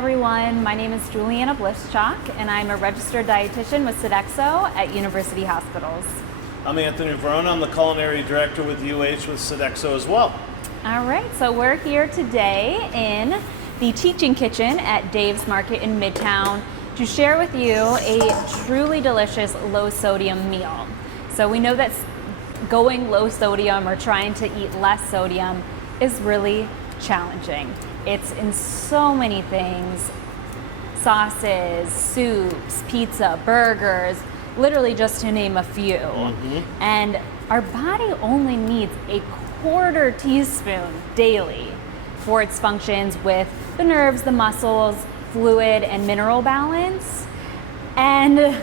everyone. My name is Juliana Blischak, and I'm a registered dietitian with Sodexo at University Hospitals. I'm Anthony Verona. I'm the culinary director with UH with Sodexo as well. All right, so we're here today in the teaching kitchen at Dave's Market in Midtown to share with you a truly delicious low sodium meal. So we know that going low sodium or trying to eat less sodium is really challenging. It's in so many things: sauces, soups, pizza, burgers, literally just to name a few. And our body only needs a quarter teaspoon daily for its functions with the nerves, the muscles, fluid, and mineral balance. And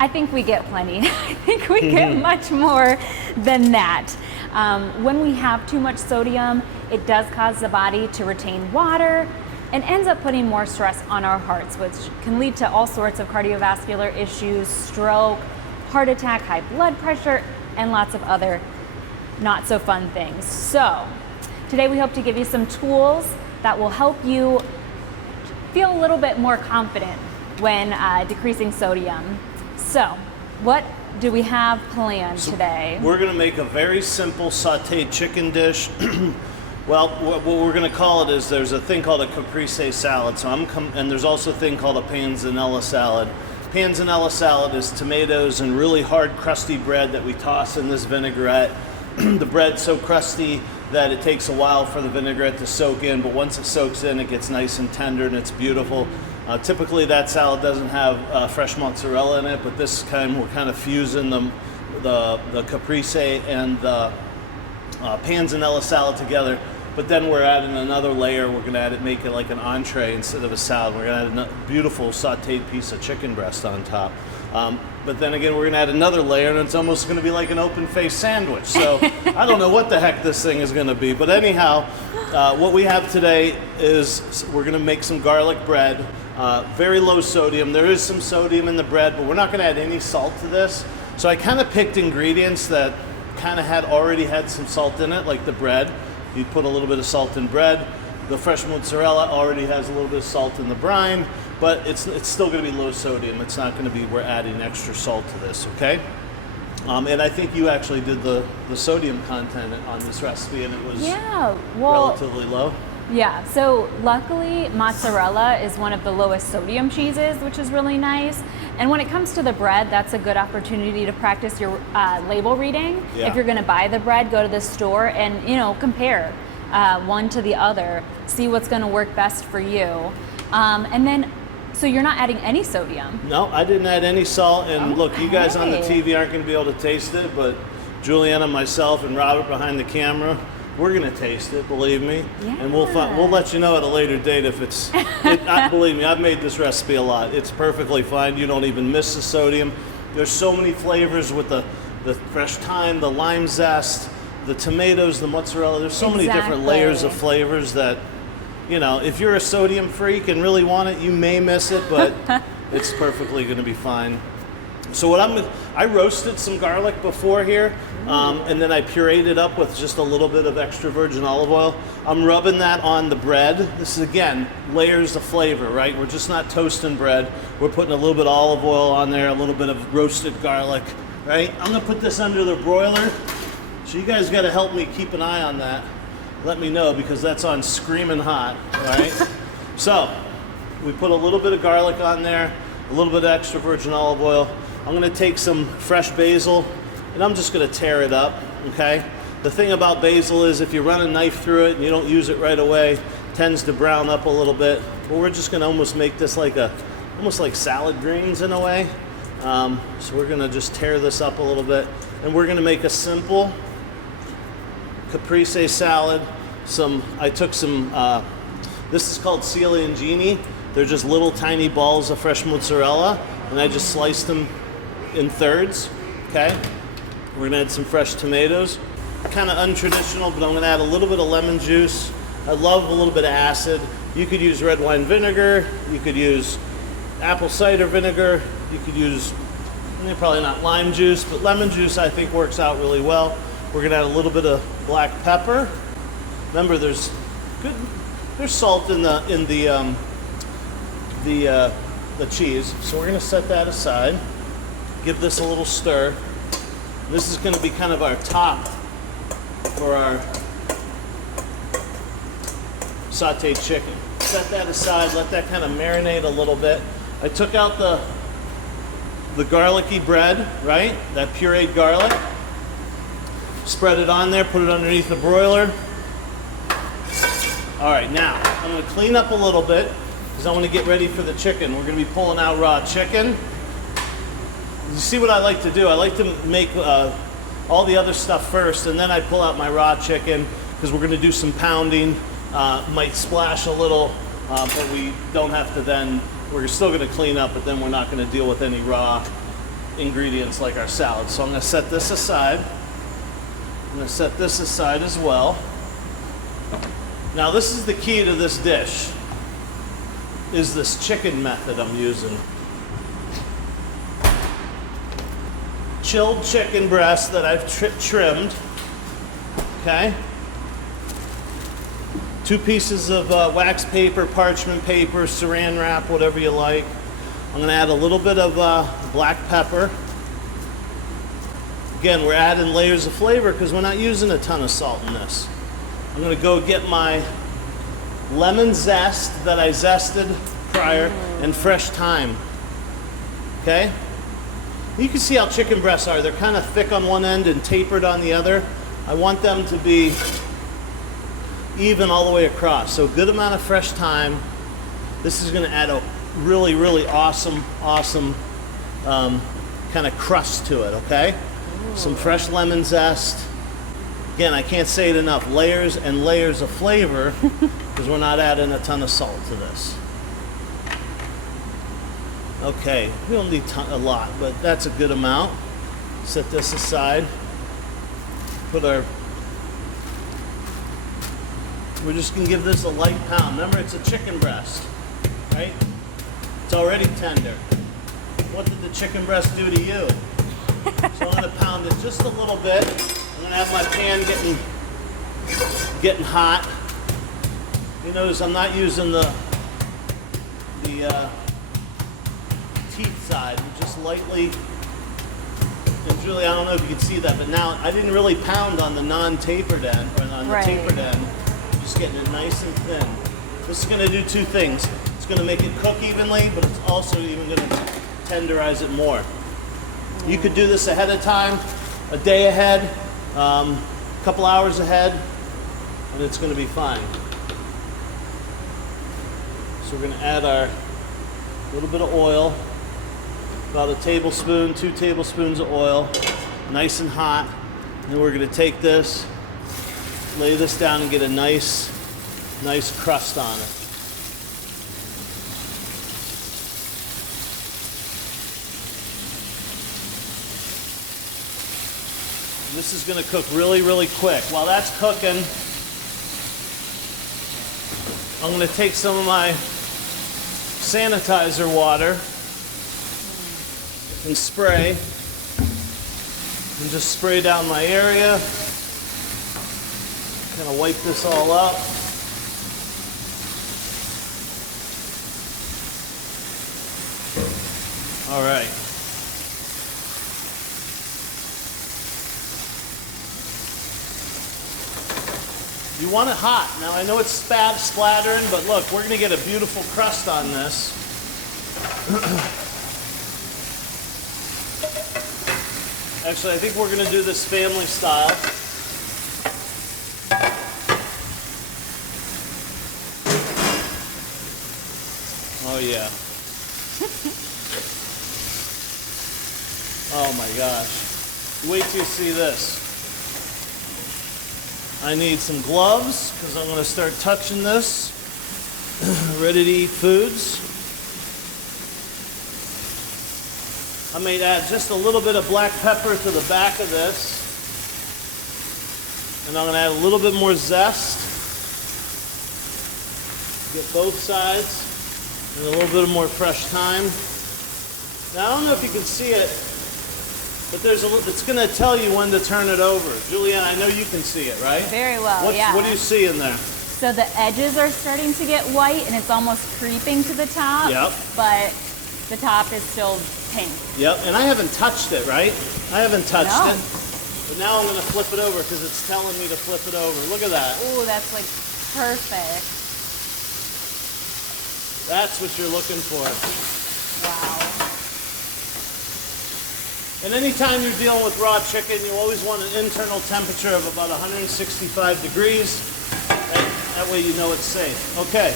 I think we get plenty. I think we get much more than that. When we have too much sodium, it does cause the body to retain water and ends up putting more stress on our hearts, which can lead to all sorts of cardiovascular issues, stroke, heart attack, high blood pressure, and lots of other not so fun things. So today we hope to give you some tools that will help you feel a little bit more confident when decreasing sodium. So what do we have planned today? We're going to make a very simple sauteed chicken dish. Well, what we're going to call it is, there's a thing called a caprese salad. And there's also a thing called a panzanella salad. Panzanella salad is tomatoes and really hard, crusty bread that we toss in this vinaigrette. The bread's so crusty that it takes a while for the vinaigrette to soak in, but once it soaks in, it gets nice and tender and it's beautiful. Typically that salad doesn't have fresh mozzarella in it, but this time we're kind of fusing the caprese and the panzanella salad together. But then we're adding another layer. We're going to make it like an entree instead of a salad. We're going to add a beautiful sauteed piece of chicken breast on top. But then again, we're going to add another layer, and it's almost going to be like an open-faced sandwich. So I don't know what the heck this thing is going to be. But anyhow, what we have today is we're going to make some garlic bread. Very low sodium. There is some sodium in the bread, but we're not going to add any salt to this. So I kind of picked ingredients that kind of already had some salt in it, like the bread. You put a little bit of salt in bread. The fresh mozzarella already has a little bit of salt in the brine, but it's still going to be low sodium. It's not going to be, we're adding extra salt to this, okay? And I think you actually did the sodium content on this recipe, and it was relatively low. Yeah, so luckily mozzarella is one of the lowest sodium cheeses, which is really nice. And when it comes to the bread, that's a good opportunity to practice your label reading. Yeah. If you're going to buy the bread, go to the store and compare one to the other, see what's going to work best for you. And then, so you're not adding any sodium? No, I didn't add any salt. And Look, you guys on the TV aren't going to be able to taste it, but Juliana, myself, and Robert behind the camera, we're going to taste it, believe me. Yeah. And we'll let you know at a later date if it's, believe me, I've made this recipe a lot. It's perfectly fine. You don't even miss the sodium. There's so many flavors with the fresh thyme, the lime zest, the tomatoes, the mozzarella. There's so many different layers of flavors that, if you're a sodium freak and really want it, you may miss it, but it's perfectly going to be fine. So I roasted some garlic before here, and then I pureed it up with just a little bit of extra virgin olive oil. I'm rubbing that on the bread. This is, again, layers of flavor, right? We're just not toasting bread. We're putting a little bit of olive oil on there, a little bit of roasted garlic, right? I'm gonna put this under the broiler. So you guys gotta help me keep an eye on that. Let me know, because that's on screaming hot, right? So we put a little bit of garlic on there, a little bit of extra virgin olive oil. I'm going to take some fresh basil, and I'm just going to tear it up, okay? The thing about basil is if you run a knife through it and you don't use it right away, it tends to brown up a little bit. But we're just going to almost make this almost like salad greens in a way. So we're going to just tear this up a little bit, and we're going to make a simple caprese salad. I took some, this is called Cialangini. They're just little tiny balls of fresh mozzarella, and I just sliced them in thirds, okay? We're gonna add some fresh tomatoes. Kind of untraditional, but I'm gonna add a little bit of lemon juice. I love a little bit of acid. You could use red wine vinegar, you could use apple cider vinegar, you could use, probably not lime juice, but lemon juice I think works out really well. We're gonna add a little bit of black pepper. Remember, there's salt in the the cheese. So we're going to set that aside. Give this a little stir. This is going to be kind of our top for our sauteed chicken. Set that aside, let that kind of marinate a little bit. I took out the garlicky bread, right? That pureed garlic. Spread it on there, put it underneath the broiler. All right, now I'm going to clean up a little bit because I want to get ready for the chicken. We're going to be pulling out raw chicken. You see what I like to do? I like to make all the other stuff first, and then I pull out my raw chicken because we're going to do some pounding. Might splash a little, but we don't have to then. We're still going to clean up, but then we're not going to deal with any raw ingredients like our salad. So I'm going to set this aside. I'm going to set this aside as well. Now this is the key to this dish, is this chicken method I'm using. Chilled chicken breast that I've trimmed, okay? 2 pieces of wax paper, parchment paper, saran wrap, whatever you like. I'm gonna add a little bit of black pepper. Again, we're adding layers of flavor because we're not using a ton of salt in this. I'm gonna go get my lemon zest that I zested prior and fresh thyme, okay? You can see how chicken breasts are. They're kind of thick on one end and tapered on the other. I want them to be even all the way across. So a good amount of fresh thyme. This is going to add a really, really awesome kind of crust to it, okay? Ooh. Some fresh lemon zest. Again, I can't say it enough. Layers and layers of flavor because we're not adding a ton of salt to this. Okay, we don't need a lot, but that's a good amount. Set this aside. We're just gonna give this a light pound. Remember, it's a chicken breast, right? It's already tender. What did the chicken breast do to you? So I'm gonna pound it just a little bit. I'm gonna have my pan getting hot. You notice I'm not using the teeth side, just lightly. And Julie, I don't know if you can see that, but now I didn't really pound on the non-tapered end, or on the tapered end. I'm just getting it nice and thin. This is gonna do 2 things. It's gonna make it cook evenly, but it's also even gonna tenderize it more. You could do this ahead of time, a day ahead, a couple hours ahead, and it's gonna be fine. So we're gonna add our little bit of oil. About a tablespoon, 2 tablespoons of oil, nice and hot. And we're gonna take this, lay this down and get a nice crust on it. And this is gonna cook really, really quick. While that's cooking, I'm gonna take some of my sanitizer water and spray, and just spray down my area. Kind of wipe this all up. All right. You want it hot. Now I know it's splattering, but look, we're gonna get a beautiful crust on this. Actually, I think we're going to do this family style. Oh, yeah. Oh, my gosh. Wait till you see this. I need some gloves because I'm going to start touching this. Ready-to-eat foods. I may add just a little bit of black pepper to the back of this. And I'm going to add a little bit more zest. Get both sides. And a little bit more fresh thyme. Now, I don't know if you can see it, but it's going to tell you when to turn it over. Julianne, I know you can see it, right? Very well, yeah. What do you see in there? So the edges are starting to get white and it's almost creeping to the top. Yep. But the top is still pink. Yep, and I haven't touched it, right? I haven't touched No. it. But now I'm gonna flip it over because it's telling me to flip it over. Look at that. Ooh, that's like perfect. That's what you're looking for. Wow. And anytime you're dealing with raw chicken, you always want an internal temperature of about 165 degrees. That way you know it's safe. Okay.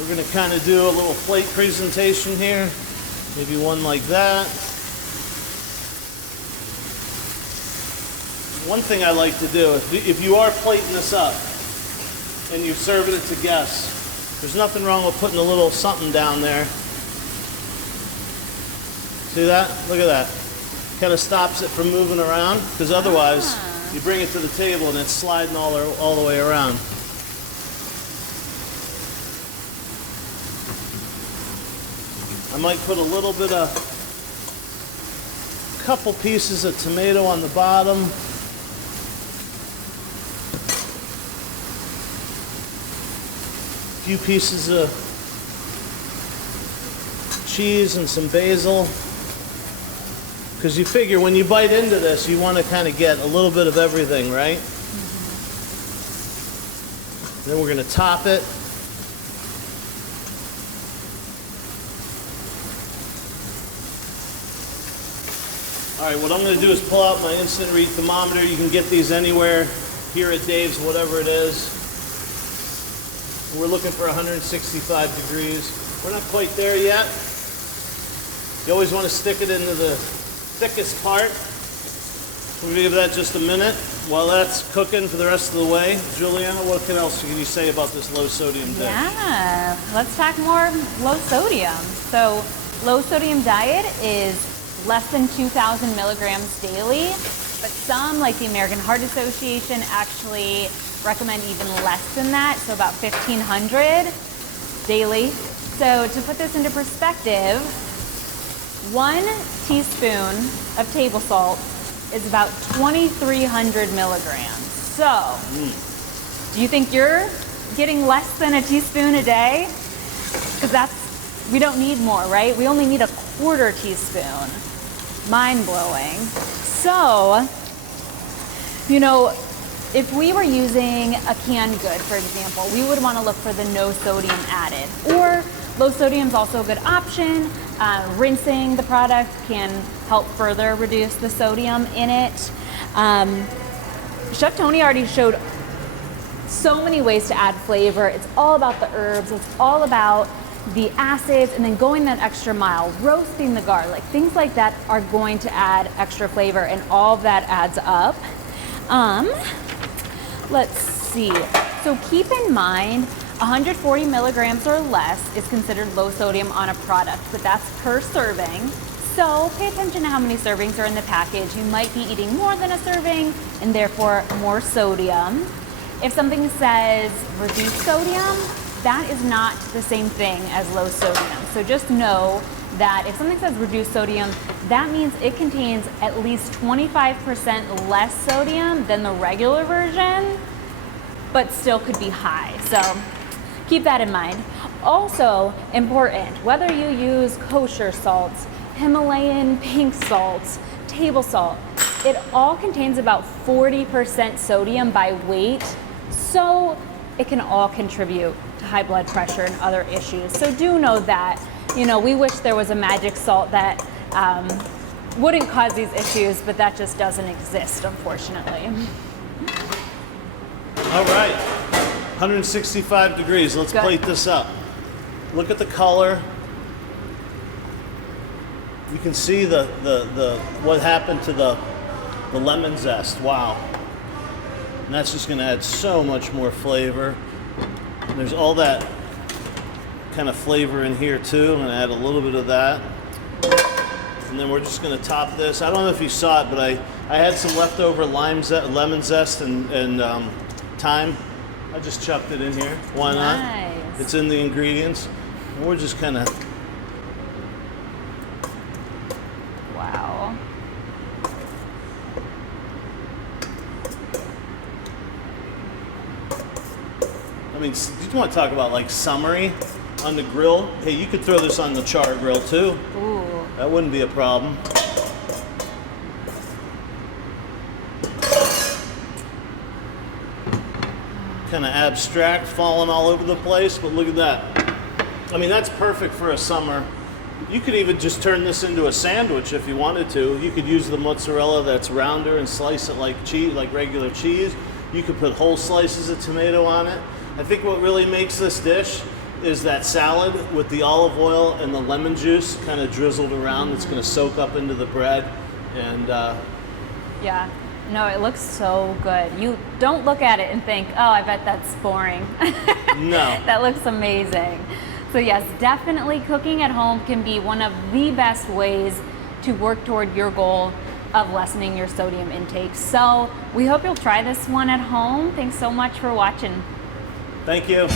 We're gonna kind of do a little plate presentation here. Maybe one like that. One thing I like to do, if you are plating this up and you're serving it to guests, there's nothing wrong with putting a little something down there. See that? Look at that. Kind of stops it from moving around, because otherwise you bring it to the table and it's sliding all the way around. I might put a little bit of, a couple pieces of tomato on the bottom. A few pieces of cheese and some basil. Because you figure when you bite into this, you want to kind of get a little bit of everything, right? Mm-hmm. Then we're going to top it. All right, what I'm going to do is pull out my instant read thermometer. You can get these anywhere, here at Dave's, whatever it is. We're looking for 165 degrees. We're not quite there yet. You always want to stick it into the thickest part. We'll give that just a minute. While that's cooking for the rest of the way, Juliana, what else can you say about this low sodium dish? Yeah, let's talk more low sodium. So low sodium diet is less than 2,000 milligrams daily, but some, like the American Heart Association, actually recommend even less than that, so about 1,500 daily. So to put this into perspective, 1 teaspoon of table salt is about 2,300 milligrams. So, do you think you're getting less than a teaspoon a day? Because we don't need more, right? We only need a 1/4 teaspoon. Mind blowing. So, you know, if we were using a canned good, for example, we would want to look for the no sodium added. Or low sodium is also a good option. Rinsing the product can help further reduce the sodium in it. Chef Tony already showed so many ways to add flavor. It's all about the herbs. It's all about the acids, and then going that extra mile, roasting the garlic, things like that are going to add extra flavor, and all of that adds up. Let's see. So keep in mind, 140 milligrams or less is considered low sodium on a product, but that's per serving. So pay attention to how many servings are in the package. You might be eating more than a serving and therefore more sodium. If something says reduced sodium, that is not the same thing as low sodium. So just know that if something says reduced sodium, that means it contains at least 25% less sodium than the regular version, but still could be high. So keep that in mind. Also important, whether you use kosher salts, Himalayan pink salts, table salt, it all contains about 40% sodium by weight. So it can all contribute to high blood pressure and other issues. So do know that. You know, we wish there was a magic salt that wouldn't cause these issues, but that just doesn't exist, unfortunately. All right, 165 degrees. Let's Good. plate this up. Look at the color. You can see the what happened to the lemon zest. Wow. And that's just going to add so much more flavor. And there's all that kind of flavor in here too. I'm going to add a little bit of that. And then we're just going to top this. I don't know if you saw it, but I had some leftover lemon zest and thyme. I just chucked it in here. Why not? Nice. It's in the ingredients. And we're just kind of... Wow. I mean, you want to talk about like summery on the grill? Hey, you could throw this on the char grill too. Ooh. That wouldn't be a problem. Kind of abstract, falling all over the place, but look at that. I mean, that's perfect for a summer. You could even just turn this into a sandwich if you wanted to. You could use the mozzarella that's rounder and slice it like cheese, like regular cheese. You could put whole slices of tomato on it. I think what really makes this dish is that salad with the olive oil and the lemon juice kind of drizzled around. It's going to soak up into the bread. And yeah. No, it looks so good. You don't look at it and think, oh, I bet that's boring. No. That looks amazing. So yes, definitely cooking at home can be one of the best ways to work toward your goal of lessening your sodium intake. So we hope you'll try this one at home. Thanks so much for watching. Thank you.